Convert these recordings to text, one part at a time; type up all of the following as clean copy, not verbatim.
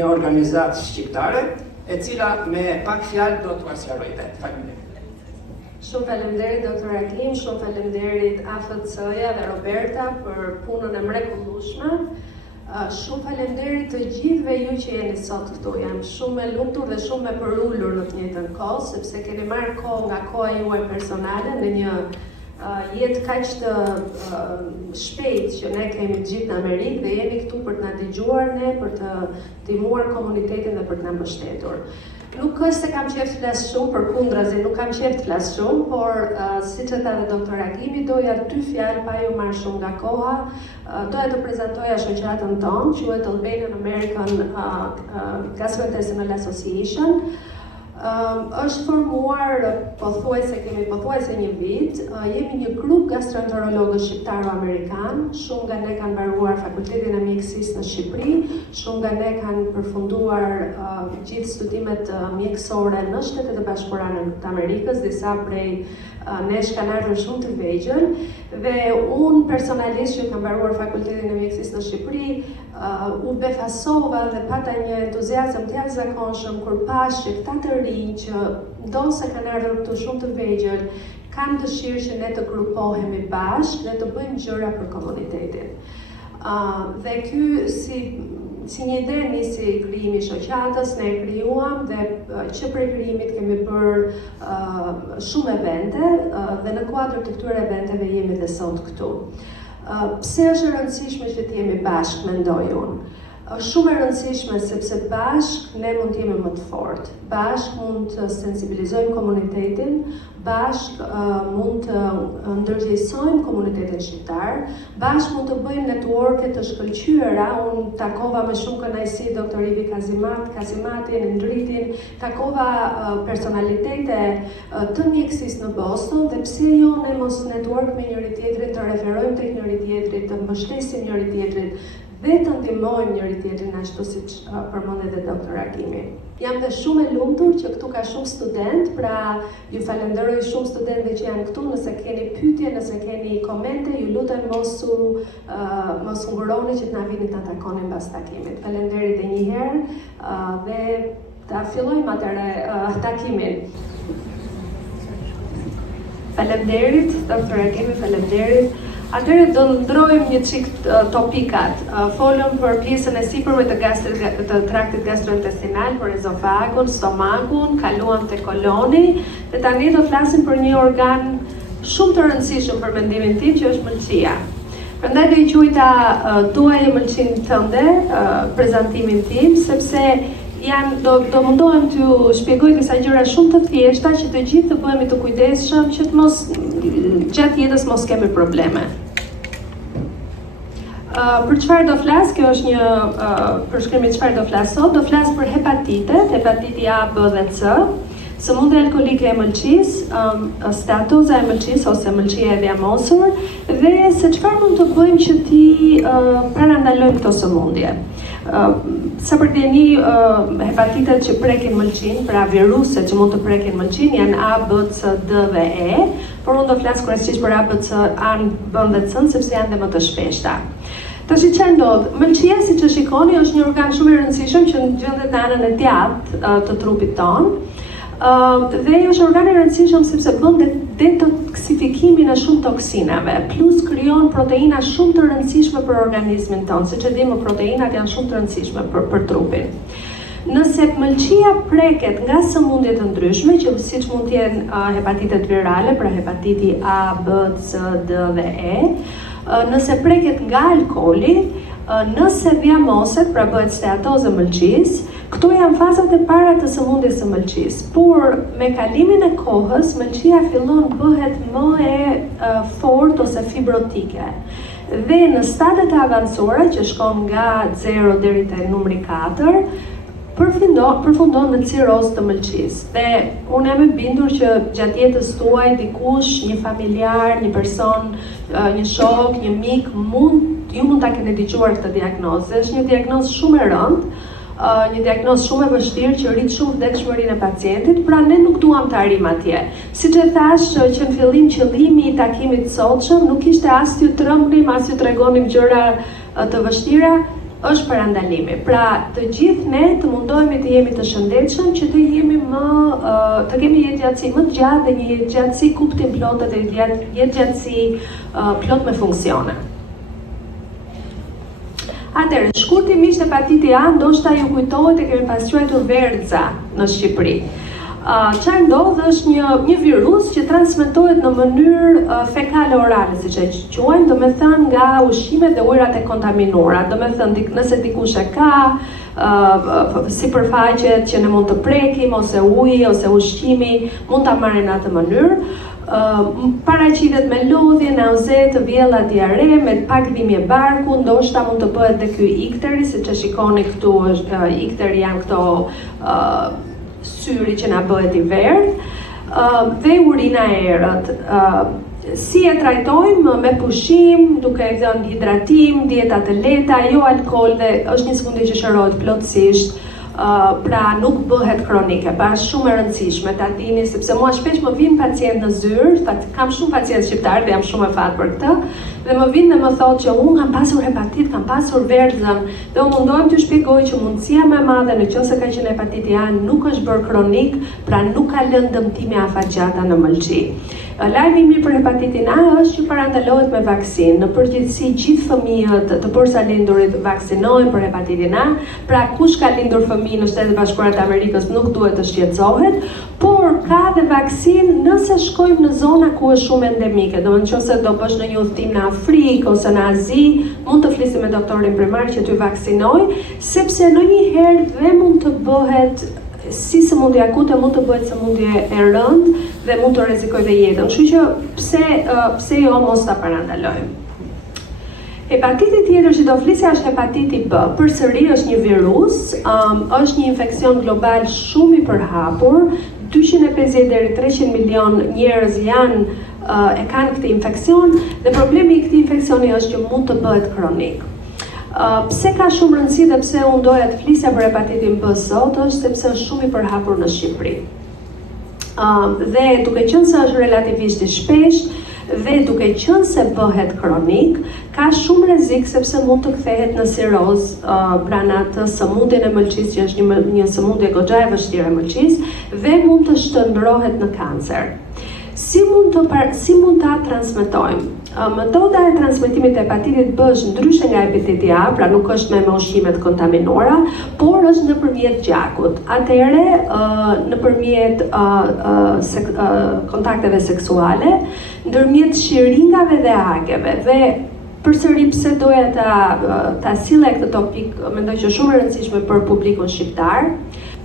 një organizatë shqiptare, e cila me pak fjalë do t'u sqaroj vetë. Faleminderit. Shumë faleminderit Dr. Hakim, shumë faleminderit AFC-ja dhe Roberta për punën e mrekullueshme. Shumë faleminderit të gjithëve ju që jeni sot këtu. Jam shumë e lumtur dhe shumë e përullur në të njëjtën kohë, sepse keni marrë kohë nga koha juaj personale në një jetë kaq të shpejt që ne kemi gjithë në Amerikë dhe jemi këtu për të na dëgjuar ne, për të ndihmuar komunitetin dhe për të na mbështetur. Nuk është se kam qejf të flas shumë, përkundrazi, nuk kam qejf të flas shumë, por siç e tha dhe Dr. Hakimi, doja 2 fjalë pa ju marrë shumë nga koha. Doja të prezantoja shoqëratën tonë, quhet Albanian American Gastrointestinal Association. Është formuar kemi pothuajse një vit. Jemi një grup gastroenterologësh shqiptaro-amerikan. Shumë nga ne kanë mbaruar fakultetin e mjekësisë në Shqipëri, shumë nga ne kanë përfunduar gjithë studimet mjekësore në Shtetet e Bashkuara të Amerikës, disa prej nesh kanë ardhur shumë të vegjël, dhe unë personalisht që kam mbaruar fakultetin e mjekësisë në Shqipëri, u befasova dhe pata një entuziazëm të jashtëzakonshëm kur pash që këta të rinj që ndonse kanë ardhur këtu shumë të vegjël, kanë dëshirë që ne të grupohemi bashkë dhe të bëjmë gjëra për komunitetin. Dhe ky si një ide nisi krijimi i shoqatës, ne e krijuam dhe që prej krijimit kemi bërë shumë evente dhe në kuadër të këtyre eventeve jemi dhe sot këtu. Pse është e rëndësishme që të jemi bashkë, mendoj unë? Është shumë e rëndësishme sepse bashkë ne mund të jemi më të fortë. Bashkë mund të sensibilizojmë komunitetin, bashkë mund të ndërgjegjësojmë komunitetin shqiptar, bashkë mund të bëjmë networke të shkëlqyera. Unë takova me shumë kënaqësi Dr. Ivi Kazimatin, Ndritin, takova personalitete të mjekësisë në Boston, dhe pse jo ne mos network me njëri tjetrin, të referojmë tek njëri tjetri, të mbështesim njëri tjetrin dhe të ndihmojmë njëri tjetrin ashtu siç përmendi edhe Dr. Hakimi. Jam dhe shumë e lumtur që këtu ka shumë student, pra ju falenderoj shumë studentëve që janë këtu. Nëse keni pyetje, nëse keni komente, ju lutem mos u nguroni që të na vini ta takoni mbas takimit. Faleminderit edhe një herë dhe ta fillojmë atëherë takimin. Faleminderit Dr. Hakimi, faleminderit. Atëherë do ndrojmë një çik topikat. Folëm për pjesën e sipërme të traktit gastrointestinal, për ezofagun, stomakun, kaluam te koloni, dhe tani do flasim për një organ shumë të rëndësishëm për mendimin tim, që është mëlçia. Prandaj do i quajta tuaje mëlçinë tënde, prezantimin tim, sepse do mundohem t'ju shpjegoj disa gjëra shumë të thjeshta që të gjithë të bëhemi të kujdesshëm që të mos gjatë jetës mos kemi probleme. Për çfarë do flas? Kjo është një përshkrim i çfarë do flas sot. Do flas për hepatitet, hepatiti A, B dhe C, sëmundja alkolike e mëlçisë, statoza e mëlçisë ose mëlçia e vjamosur, dhe se çfarë mund të bëjmë që ti parandalojmë këto sëmundje. Sa për dini, hepatitet që prekin mëlçin, pra viruset që mund të prekin mëlçin, janë A, B, C, D dhe E, por unë do flas kryesisht për A, B, C, A, B dhe C, sepse janë dhe më të shpeshta. Tash çfarë ndodh? Mëlçia, siç e shikoni, është një organ shumë i rëndësishëm që gjendet në anën e djathtë të trupit tonë. Dhe është organ i rëndësishëm sepse bën detoksifikimin e shumë toksinave, plus krijon proteina shumë të rëndësishme për organizmin tonë. Siç e dimë, proteinat janë shumë të rëndësishme për trupin. Nëse mëlçia preket nga sëmundje të ndryshme, që siç mund të jenë hepatitet virale, pra hepatiti A, B, C, D dhe E, nëse preket nga alkooli, nëse vjamoset, pra bëhet steatozë mëlçisë, këto janë fazat e para të sëmundjes së mëlçisë. Por me kalimin e kohës, mëlçia fillon bëhet më e fortë ose fibrotike. Dhe në stadet e avancuara, që shkon nga 0 deri te numri 4, përfundon në cirozë të mëlçisë. Dhe unë jam e bindur që gjatë jetës tuaj dikush, një familjar, një person, një shok, një mik, ju mund ta keni dëgjuar këtë diagnozë. Është një diagnozë shumë e rëndë, një diagnozë shumë e vështirë që rrit shumë vdekshmërinë e pacientit, pra ne nuk duam të arrim atje. Siç e thash që në fillim qëllimi i takimit sotshëm nuk ishte as t'ju trembnim, as t'ju tregonim gjëra të vështira, është parandalimi. Pra, të gjithë ne të mundohemi të jemi të shëndetshëm, që të jemi të kemi jetë gjatësi më të gjatë dhe një jetë gjatësi kuptim plot dhe jetë gjatësi plot me funksione. Atëherë, shkurtimisht hepatiti A ndoshta ju kujtohet e kemi pasquajtur verdza në Shqipëri. Çfarë ndodh është një virus që transmetohet në mënyrë fekale orale, siç e quajmë, do të thënë nga ushqimet dhe ujërat e kontaminuara. Do të thënë nëse dikush e ka sipërfaqet që ne mund të prekim ose uji ose ushqimi mund ta marrin në atë mënyrë. Paraqitet me lodhje, nauze, vjella, diare, me pak dhimbje barku, ndoshta mund të bëhet dhe ky ikteri, siç e shikoni këtu, ikteri janë këto syri që na bëhet i verdh, dhe urina e errët. Si e trajtojmë? Me pushim, duke dhënë hidratim, dieta të lehta, jo alkool, dhe është një sëmundje që shërohet plotësisht. Pra nuk bëhet kronike, pra është shumë e rëndësishme ta dini, sepse mua shpesh më vin pacient në zyrë, kam shumë pacientë shqiptarë dhe jam shumë e fatë për këtë, dhe më vinë dhe më thotë që unë kam pasur hepatit, kam pasur verdhën, dhe unë mundohem të shpjegoj që mundësia më e madhe nëse ka qenë hepatiti A nuk është bërë kronik, pra nuk ka lënë dëmtime afatgjata në mëlçi. Lajmi i mirë për hepatitin A është që parandalohet me vaksinë. Në përgjithësi gjithë fëmijët të përsalindurit vaksinohen për hepatitin A, pra kush ka lindur fëmijë në Shtetet Bashkuara të Amerikës nuk duhet të shqetësohet, por ka dhe vaksinë nëse shkojmë në zona ku është shumë endemike. Do nëse do bësh në një udhëtim në Afrikë ose në Azi, mund të flisim me doktorin primar që t'ju vaksinoj, sepse ndonjëherë dhe mund të bëhet si sëmundje akute, mund të bëhet sëmundje e rëndë dhe mund të rrezikojë dhe jetën. Kështu që pse jo mos ta parandalojmë. Hepatiti tjetër që do flisja është hepatiti B. Përsëri është një virus, është një infekcion global shumë i përhapur. 250 deri 300 milion njerëz e kanë këtë infekcion, dhe problemi i këtij infeksioni është që mund të bëhet kronik. Pse ka shumë rëndësi dhe pse unë doja të flisja për hepatitin B sot është sepse është shumë i përhapur në Shqipëri. Dhe duke qenë se është relativisht i shpeshtë dhe duke qenë se bëhet kronik, ka shumë rrezik sepse mund të kthehet në siroz, pra në atë sëmundjen e mëlçisë që është një sëmundje goxha e vështirë e mëlçisë, dhe mund të shndërrohet në kancer. Si mund ta transmetojmë? Metoda e transmetimit të hepatitit B është ndryshe nga hepatiti A, pra nuk është me ushqimet kontaminuara, por është nëpërmjet gjakut. Atëherë, nëpërmjet kontakteve seksuale, ndërmjet shiringave dhe ageve. Dhe përsëri pse doja ta sillja këtë topik, mendoj që shumë e rëndësishme për publikun shqiptar.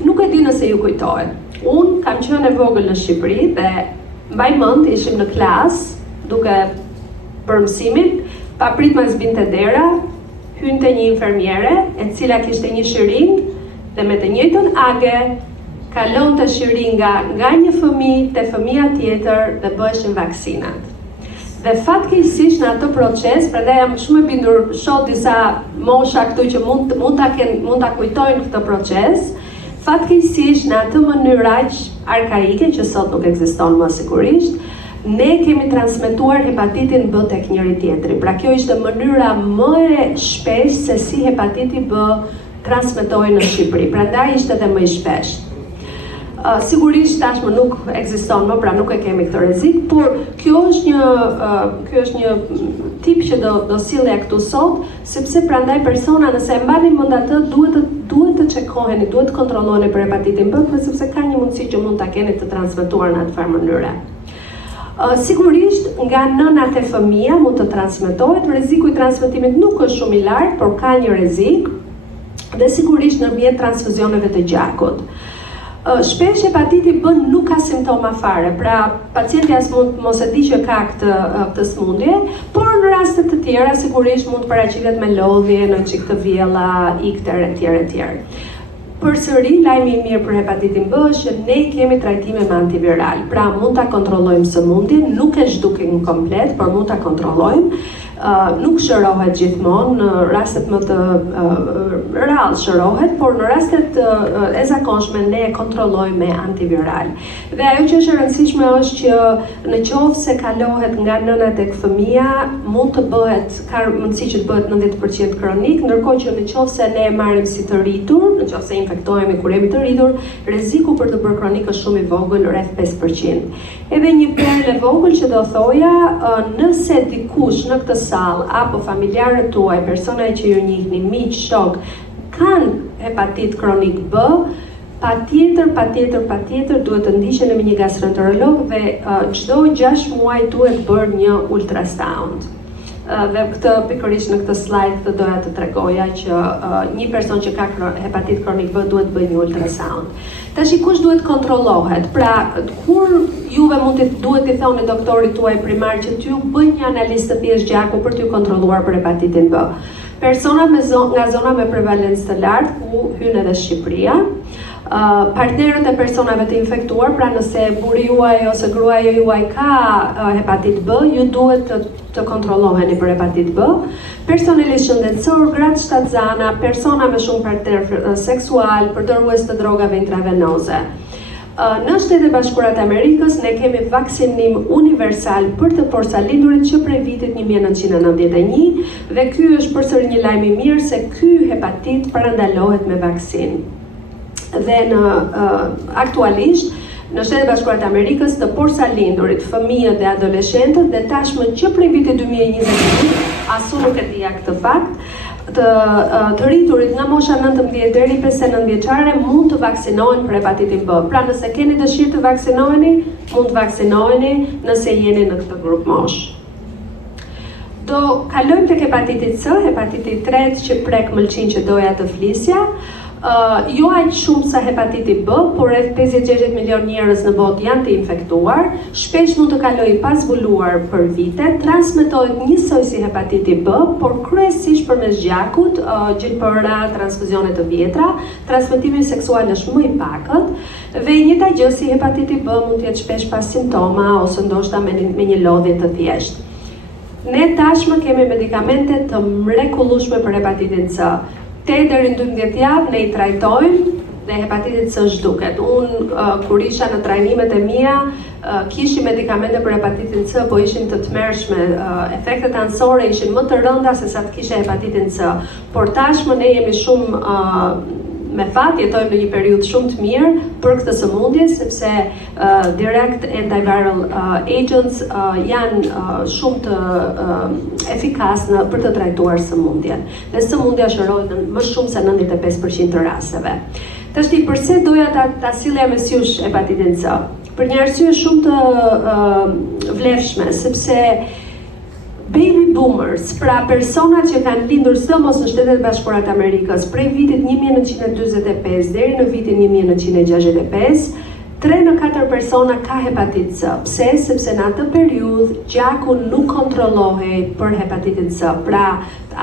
Nuk e di nëse ju kujtohet. Unë kam qenë e vogël në Shqipëri dhe mbaj mend, ishim në klasë duke për mësimin, pa prit mas binte dera, hynte një infermiere, e cila kishte një shiring dhe me të njëjtën age kalonte shiringa nga një fëmijë te fëmia tjetër dhe bëheshin vaksinat. Dhe fatkeqësisht në atë proces, prandaj jam shumë e bindur, shoh disa mosha këtu që mund ta kujtojnë këtë proces. Fatkeqësisht në atë mënyrë aq arkaike që sot nuk ekziston më sigurisht, ne kemi transmetuar hepatitin B tek njëri tjetri. Pra kjo ishte mënyra më e shpeshtë se si hepatiti B transmetohej në Shqipëri. Prandaj ishte edhe më i shpeshtë. Sigurisht tashmë nuk ekziston më, pra nuk e kemi këtë rrezik, por kjo është një tip që do sillja këtu sot, sepse prandaj persona nëse e mbani mend atë duhet të çekoheni, duhet të kontrolloni për hepatitin B, sepse ka një mundësi që mund ta keni të transmetuar në atë farë mënyre. Sigurisht nga nënat e fëmija mund të transmetohet, rreziku i transmetimit nuk është shumë i lartë, por ka një rrezik, dhe sigurisht nëpërmjet transfuzioneve të gjakut. Shpesh hepatiti B nuk ka simptoma fare, pra pacienti as mund mos e di që ka këtë sëmundje, por në raste të tjera sigurisht mund të paraqitet me lodhje, në çik të vjella, ikter etj. Përsëri, lajmi i mirë për hepatitin B është që ne kemi trajtime me antiviral, pra mund ta kontrollojmë sëmundjen, nuk e zhdukim komplet, por mund ta kontrollojmë. nuk shërohet gjithmonë, në rastet më të rrallë shërohet, por në rastet e zakonshme ne e kontrollojmë me antiviral. Dhe ajo që është e rëndësishme është që në qoftë se kalohet nga nëna tek fëmia, mund të bëhet, ka mundësi që të bëhet 90% kronik, ndërkohë që në qoftë se ne e marrim si të rritur, në qoftë se infektohemi kur jemi të rritur, rreziku për të bërë kronik është shumë i vogël, rreth 5%. Edhe një perle vogël që do thoja, nëse dikush në këtë sallë apo familjarët tuaj, persona që ju njihni, miq, shok, kanë hepatit kronik B, patjetër duhet të ndiqeni me një gastroenterolog dhe çdo 6 muaj duhet bërë një ultrasound. Dhe këtë pikërisht në këtë slide të doja të tregoja që një person që ka hepatit kronik B duhet bëjë një ultrasound. Tash kush duhet kontrollohet? Pra, kur juve duhet t'i thoni doktorit tuaj primar që t'ju bëj një analizë të thjeshtë gjaku për t'ju kontrolluar për hepatitin B. Personat nga zona me prevalencë të lartë ku hyn edhe Shqipëria, partnerët e personave të infektuar, pra nëse burri juaj ose gruaja juaj ka hepatit B, ju duhet të kontrolloheni për hepatit B. Personeli shëndetësor, gratë shtatzana, persona me shumë partner seksual, përdorues të drogave intravenoze. Në Shtetet Bashkuara të Amerikës ne kemi vaksinim universal për të porsalindurit që prej vitit 1991 dhe ky është përsëri një lajm i mirë se ky hepatit parandalohet me vaksinë. Dhe aktualisht në Shtetet Bashkuara të Amerikës të porsalindurit, fëmijët dhe adoleshentët dhe tashmë që prej vitit 2021, asu nuk e dija këtë fakt, të rriturit nga mosha 19 deri 59 vjeçare mund të vaksinohen për hepatitin B. Pra nëse keni dëshirë të vaksinoheni, mund të vaksinoheni nëse jeni në këtë grup mosh. Do kalojmë tek hepatiti C, hepatiti 3 që prek mëlçin që doja të flisja. Jo aq shumë sa hepatiti B, por rreth 50-60 milion njerëz në botë janë të infektuar, shpesh mund të kalojë pa zbuluar për vite, transmetohet njësoj si hepatiti B, por kryesisht përmes gjakut, gjilpëra, transfuzione të vjetra, transmetimi seksual është më i pakët, dhe njëjta gjë si hepatiti B mund të jetë shpesh pas simptoma ose ndoshta me një lodhje të thjeshtë. Ne tashmë kemi medikamente të mrekullueshme për hepatitin C. 8 deri në 12 javë ne i trajtojmë dhe hepatitit C zhduket. Unë kur isha në trajnimet e mia, kishim medikamente për hepatitin C, po ishin të tmerrshme, efektet anësore ishin më të rënda se sa të kishe hepatitin C. Por tashmë ne jemi shumë me fat jetojmë në një periudhë shumë të mirë për këtë sëmundje, sepse direct antiviral agents janë shumë të efikas për të trajtuar sëmundjen. Dhe sëmundja shërohet në më shumë se 95% të rasteve. Tashti, përse doja ta sillja me sysh hepatitin C? Për një arsye shumë të vlefshme, sepse baby boomers, pra personat që kanë lindur sidomos në Shtetet Bashkuara të Amerikës prej vitit 1945 deri në vitin 1965, 3 në 4 persona ka hepatit C. Pse? Sepse në atë periudhë gjaku nuk kontrollohej për hepatitin C. Pra,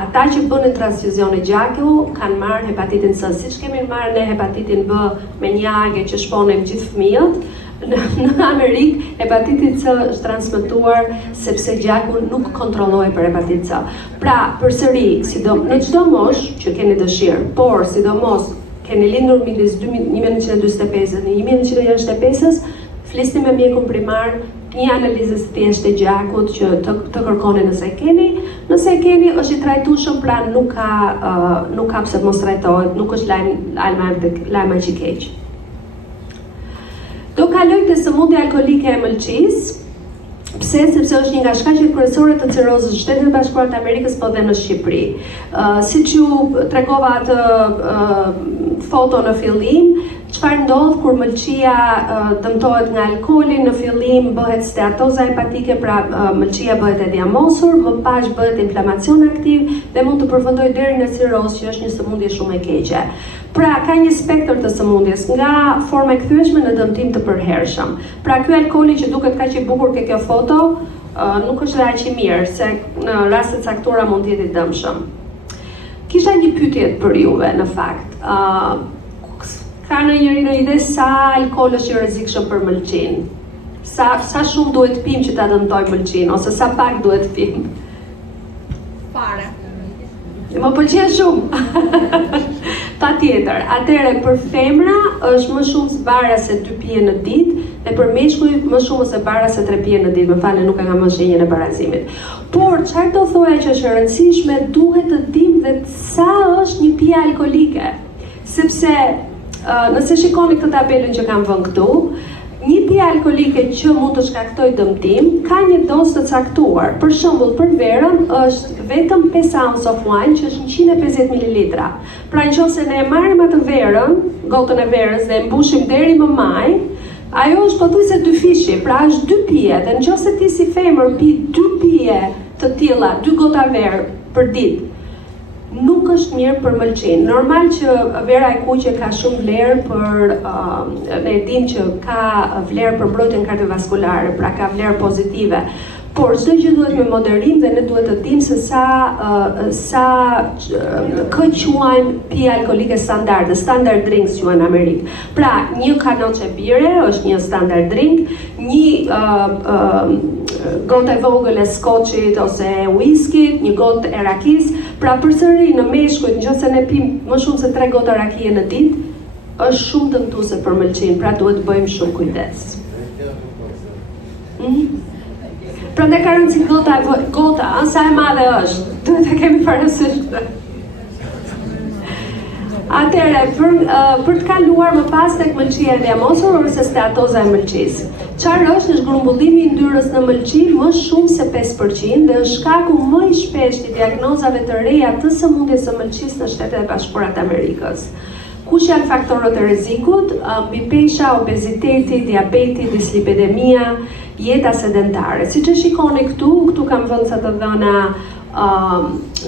ata që bënin transfuzione gjaku kanë marrë hepatitin C, siç kemi marrë ne hepatitin B me një agje që shponim gjithë fëmijët. Në Amerikë, hepatiti C është transmetuar sepse gjaku nuk kontrollohej për hepatit C. Pra, përsëri, në çdo moshë që keni dëshirë, por sidomos keni lindur midis 1945 dhe 1965, flisni me mjekun primar, një analizë të thjeshtë e gjakut që të kërkoni nëse e keni, është i trajtueshëm, pra nuk ka pse mos trajtohet, nuk është lajm aq i keq. Do kaloj te sëmundja alkolike e mëlçisë. Pse? Sepse është një nga shkaqet kryesore të cirozës në Shtetet Bashkuara të Amerikës, po dhe në Shqipëri. Siç ju tregova atë foto në fillim, çfarë ndodh kur mëlçia dëmtohet nga alkooli, në fillim bëhet steatoza hepatike, pra mëlçia bëhet e diamosur, më pas bëhet inflamacion aktiv dhe mund të përfundojë deri në cirozë, që është një sëmundje shumë e keqe. Pra, ka një spektër të sëmundjes, nga forma e kthyeshme në dëmtim të përhershëm. Pra, ky alkooli që duket kaq i bukur ke kjo foto, nuk është aq i mirë, se në raste të caktuara mund të jetë i dëmshëm. Kisha një pyetje për juve, në fakt. Ka ndonjëri në ide sa alkool është i rrezikshëm për mëlçin? Sa shumë duhet pim që ta dëmtoj mëlçin, ose sa pak duhet pim? Më pëlqen shumë. Patjetër. Atëherë për femra është më shumë se bara se 2 pije në ditë dhe për meshkuj më shumë se bara se 3 pije në ditë. Më falni, nuk e kam shenjën e barazimit. Por çfarë do thoya që është e rëndësishme, duhet të dim dhe sa është një pije alkolike. Sepse nëse shikoni këtë tabelën që kam vënë këtu, një pije alkolike që mund të shkaktoj dëmtim ka një dozë të caktuar. Për shembull, për verën është vetëm 5 ounce of wine, që është 150 ml. Pra nëse ne e marrim atë verën, gotën e verës dhe e mbushim deri më maj, ajo është pothuajse 2 fishi, pra është 2 pije. Dhe nëse ti si femër pi 2 pije të tilla, 2 gota verë për ditë, nuk është mirë për mëlçin. Normal që vera e kuqe ka shumë vlerë për, ne dim që ka vlerë për mbrojtjen kardiovaskulare, pra ka vlerë pozitive. Por çdo gjë duhet me moderim dhe ne duhet të dim se sa quajmë pije alkolike standarde, standard drinks quhen në Amerikë. Pra, një kanoçe bire është një standard drink, një gotë e vogël e skoçit ose whiskit, një gotë e rakis. Pra përsëri në meshkujt, nëse ne pim më shumë se 3 gotë rakije në ditë, është shumë dëmtuese për mëlçin, pra duhet të bëjmë shumë kujdes. Prandaj ka rëndësi gota, sa e madhe është, duhet të kemi parasysh këtë. Atëherë, për të kaluar më pas tek mëlçia e diamosur ose steatoza e mëlçisë. Çfarë është grumbullimi i yndyrës në mëlçi më shumë se 5% dhe është shkaku më i shpeshtë i diagnozave të reja të sëmundjes së mëlçisë në Shtetet e Bashkuara të Amerikës. Kush janë faktorët e rrezikut? Mbi pesha, obeziteti, diabeti, dislipidemia, jeta sedentare. Siç e shikoni këtu kam vënë sa të dhëna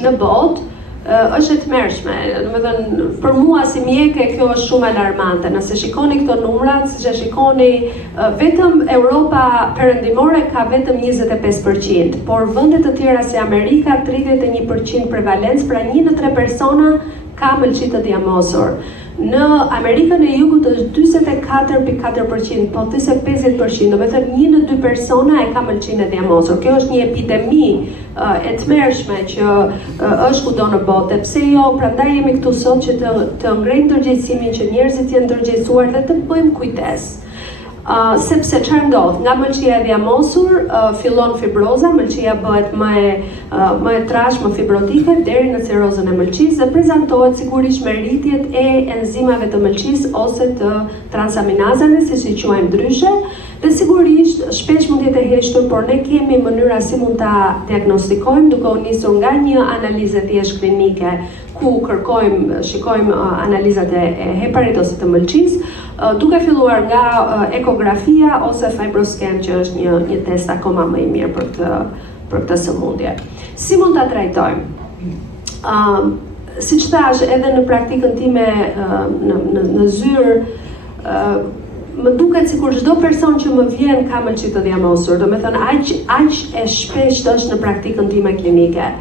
në botë. Është e tmerrshme, domethënë për mua si mjeke kjo është shumë alarmante. Nëse shikoni këto numrat, siç e shikoni, vetëm Europa perëndimore ka vetëm 25%, por vendet të tjera si Amerika 31% prevalencë, pra 1 në 3 persona ka mëlçi të diamosur. Në Amerikën e Jugut është 44.4%, po thjesht 50%, domethënë 1 në 2 persona e ka mëlçinë e diamosur. Kjo është një epidemi e tmerrshme që është kudo në botë. Pse jo, prandaj jemi këtu sot që të ngrejmë ndërgjegjësimin, që njerëzit jenë ndërgjegjësuar dhe të bëjmë kujdes. Sepse çfarë ndodh? Nga mëlçia e diamosur fillon fibroza, mëlçia bëhet më e trashë, më fibrotike deri në cirozën e mëlçisë dhe prezantohet sigurisht me rritjet e enzimave të mëlçisë ose të transaminazave, siç i quajmë ndryshe, dhe sigurisht shpesh mund të jetë e heqtur, por ne kemi mënyra si mund ta diagnostikojmë duke u nisur nga një analizë thjesht klinike ku shikojmë analizat e heparit ose të mëlçisë, duke filluar nga ekografia ose fibroscan, që është një test akoma më i mirë për këtë sëmundje. Si mund ta trajtojmë? Siç thash edhe në praktikën time në zyrë, më duket sikur çdo person që më vjen ka mëlçi të diamosur, domethënë aq e shpeshtë është në praktikën time klinike.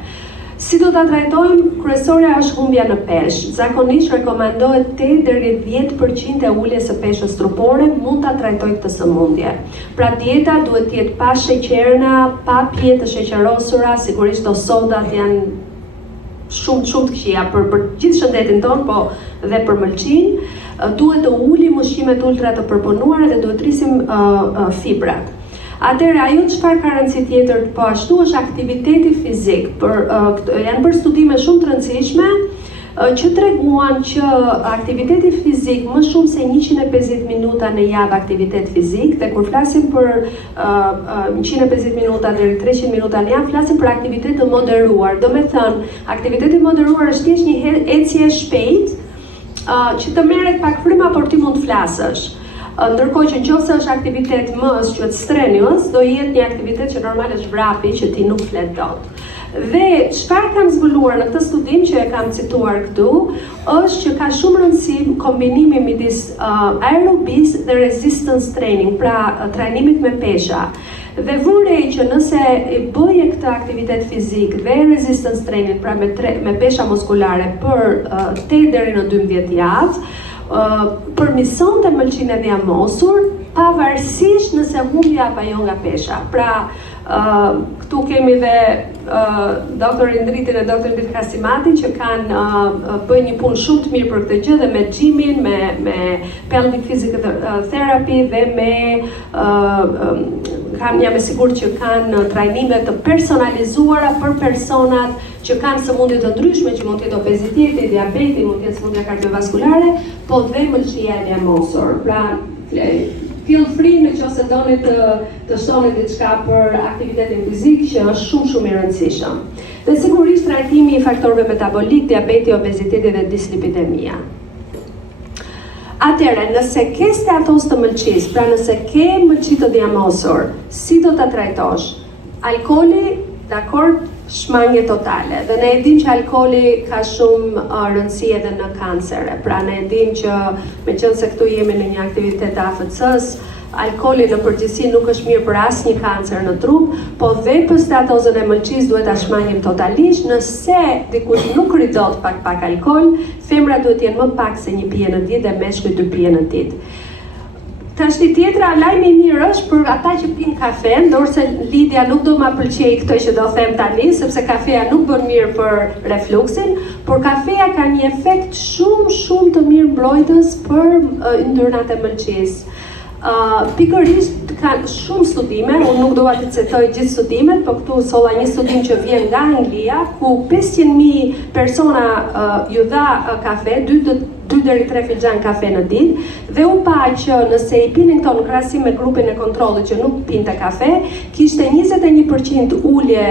Si do ta trajtojmë? Kryesorja është humbja në peshë. Zakonisht rekomandohet 8 deri 10% e uljes së peshës trupore mund ta trajtojë këtë sëmundje. Pra dieta duhet të jetë pa sheqerna, pa pije të sheqerosura, sigurisht do sodat janë shumë të këqija për gjithë shëndetin tonë, po dhe për mëlçin. Duhet të ulim ushqimet ultra të përpunuara dhe duhet rrisim fibrat. Atëherë, ajo çfarë ka rëndësi tjetër po ashtu është aktiviteti fizik. Janë bërë studime shumë të rëndësishme që treguan që aktiviteti fizik më shumë se 150 minuta në javë aktivitet fizik, dhe kur flasim për 150 minuta deri 300 minuta në javë, flasim për aktivitet të moderuar. Do me thënë, aktiviteti moderuar është thjesht një ecje shpejt që të merret pak frym, por ti mund të flasësh. Ndërkohë që nëse është aktivitet më quhet strenuous, do jetë një aktivitet që normal është vrapi, që ti nuk flet dot. Dhe çfarë kam zbuluar në këtë studim që e kam cituar këtu, është që ka shumë rëndësi kombinimi midis aerobis dhe resistance training, pra trajnimit me pesha. Dhe vurej që nëse i bëje këtë aktivitet fizik dhe resistance training, pra me pesha muskulare për 8 deri në 12 javë, përmison të mëlçinë e diamosur, pavarësisht nëse humbja apo jo nga pesha. Pra, Këtu kemi dhe doktor Indritin e doktor Indrit Kasimatin që kanë bëjnë një punë shumë të mirë për këtë gjë dhe me gjimin, me pelvic physical therapy dhe jam e sigurt që kanë trajnime të personalizuara për personat që kanë sëmundje të ndryshme, që mund të jetë obeziteti, diabeti, mund të jetë sëmundja kardiovaskulare, po dhe mëlçia e diamosur. Pra, feel free nëse doni të shtoni diçka për aktivitetin fizik që është shumë i rëndësishëm. Dhe sigurisht trajtimi i faktorëve metabolik, diabeti, obeziteti dhe dislipidemia. Atëherë, nëse ke statoz të mëlçisë, pra nëse ke mëlçi të diamosur, si do ta trajtosh? Alkooli, dakord, shmangje totale. Dhe ne e dim që alkooli ka shumë rëndësi edhe në kancere. Pra ne e dim që meqense këtu jemi në një aktivitet të AFC-s, alkooli në përgjithësi nuk është mirë për asnjë kancer në trup, po dhe për statozën e mëlçisë duhet ta shmangjim totalisht. Nëse dikush nuk ridot pak alkool, femra duhet të jenë më pak se 1 pije në ditë dhe meshkujt 2 pije në ditë. Tashti tjetra, lajmi i mirë është për ata që pinë kafe, ndorse Lidia nuk do ma pëlqej këtë që do them tani, sepse kafeja nuk bën mirë për refluksin, por kafeja ka një efekt shumë të mirë mbrojtës për yndyrnat e mëlçisë. Pikërisht ka shumë studime, unë nuk dua të citoj gjithë studimet, por këtu solla një studim që vjen nga Anglia, ku 500.000 persona ju dha kafe, 2 deri 3 filxhan kafe në ditë, dhe u pa që nëse i pinin këto në krahasim me grupin e kontrollit që nuk pinte kafe, kishte 21% ulje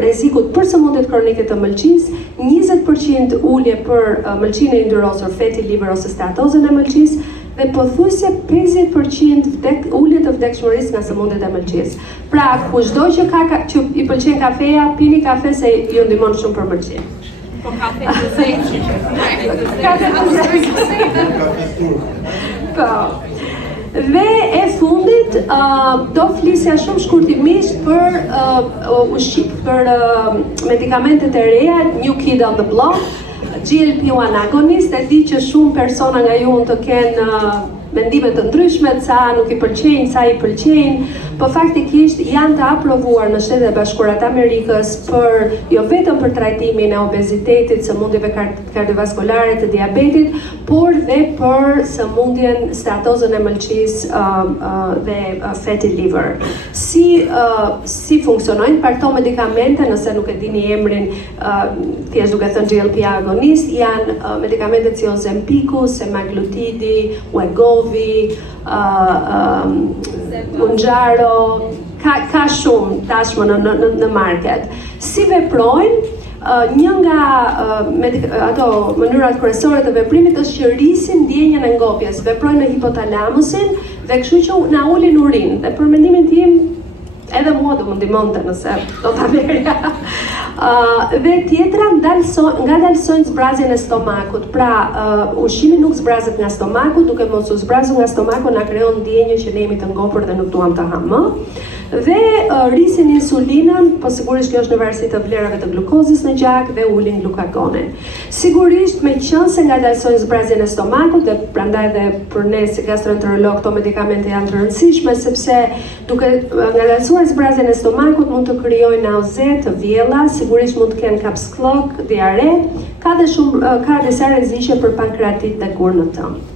rrezikut për sëmundjet kronike të mëlçisë, 20% ulje për mëlçinë e yndyrosur, fatty liver ose statozën e mëlçisë, dhe pothuajse 50% ulje të vdekshmërisë nga sëmundjet e mëlçisë. Pra, kushdo që i pëlqen kafeja, pini kafe se ju ndihmon shumë për mëlçinë. Po kafe të zezë. Kafe të zezë. Po. Dhe e fundit, do flisja shumë shkurtimisht për për medikamentet e reja, New Kid on the Block, GLP-1 agonist. E di që shumë persona nga ju mund të kenë mendime të ndryshme, sa nuk i pëlqejnë, sa i pëlqejnë, po faktikisht janë të aprovuar në Shtetet e Bashkuara të Amerikës për jo vetëm për trajtimin e obezitetit, sëmundjeve kardiovaskulare, të diabetit, por dhe për sëmundjen statozën e mëlçisë dhe fatty liver. Si funksionojnë këto medikamente, nëse nuk e dini emrin, thjesht duke thënë GLP agonist, janë medikamentet si Ozempiku, semaglutidi, Wegovy, Mounjaro, ka shumë tashmë në market. Si veprojnë? Një nga ato mënyrat kryesore të veprimit është që rrisin ndjenjën e ngopjes, veprojnë në hipotalamusin dhe kështu që na ulin urinë. Dhe për mendimin tim, edhe mua do më ndihmonte nëse do ta merja. Dhe tjetra nga dalsojnë zbrazjen e stomakut. Pra, ushqimi nuk zbrazet nga stomaku, duke mos u zbrazur nga stomaku na krijon ndjenjë që ne jemi të ngopur dhe nuk duam të hamë më. Dhe rrisin insulinën, po sigurisht kjo është në varësi të vlerave të glukozës në gjak dhe ulin glukagonin. Sigurisht meqense ngadalsojnë zbrazjen e stomakut, dhe prandaj dhe për ne si gastroenterolog këto medikamente janë të rëndësishme, sepse duke ngadalsuar zbrazjen e stomakut mund të krijojnë nauze, të vjella, sigurisht mund të kenë kapsklok, diare, ka disa rreziqe për pankreatit dhe gurnën tënd.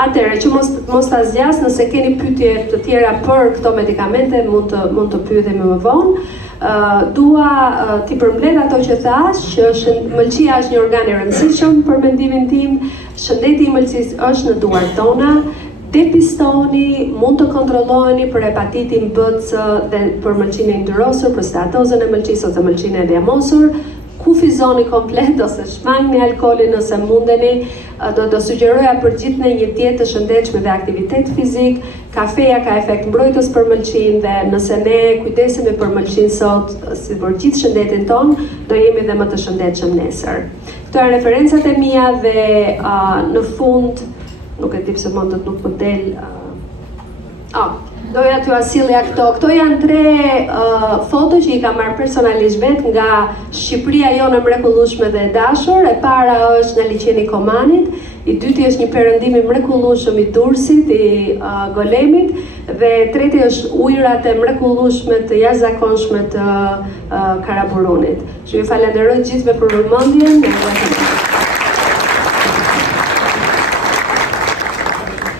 Atëherë, që mos ta zgjas, nëse keni pyetje të tjera për këto medikamente, mund të pyeteni më vonë. Dua t'i përmbledh ato që thash, që mëlçia është një organ i rëndësishëm për mendimin tim, shëndeti i mëlçisë është në duart tona. Depistoni, mund të kontrolloheni për hepatitin B, C dhe për mëlçinë e yndyrosur, për statozën e mëlçisë ose mëlçinë e diamosur. Kufizoni komplet ose shmangni alkoolin nëse mundeni. Do sugjeroja për gjithë një dietë të shëndetshme dhe aktivitet fizik. Kafeja ka efekt mbrojtës për mëlçinë dhe nëse ne kujdesemi për mëlçinë sot, si për gjithë shëndetin ton, do jemi dhe më të shëndetshëm nesër. Këto janë referencat e mia dhe në fund, nuk e di pse mund të nuk më del. Doja t'ju asillja këto. Këto janë 3 foto që i kam marrë personalisht vet nga Shqipëria jonë e mrekullueshme dhe e dashur. E para është nga liçeni i Komanit, i dyti është një perëndim i mrekullueshëm i Durrësit, i Golemit, dhe treti është ujërat e mrekullueshme të jashtëzakonshme të Karaburunit. Ju falenderoj gjithëve për vëmendjen.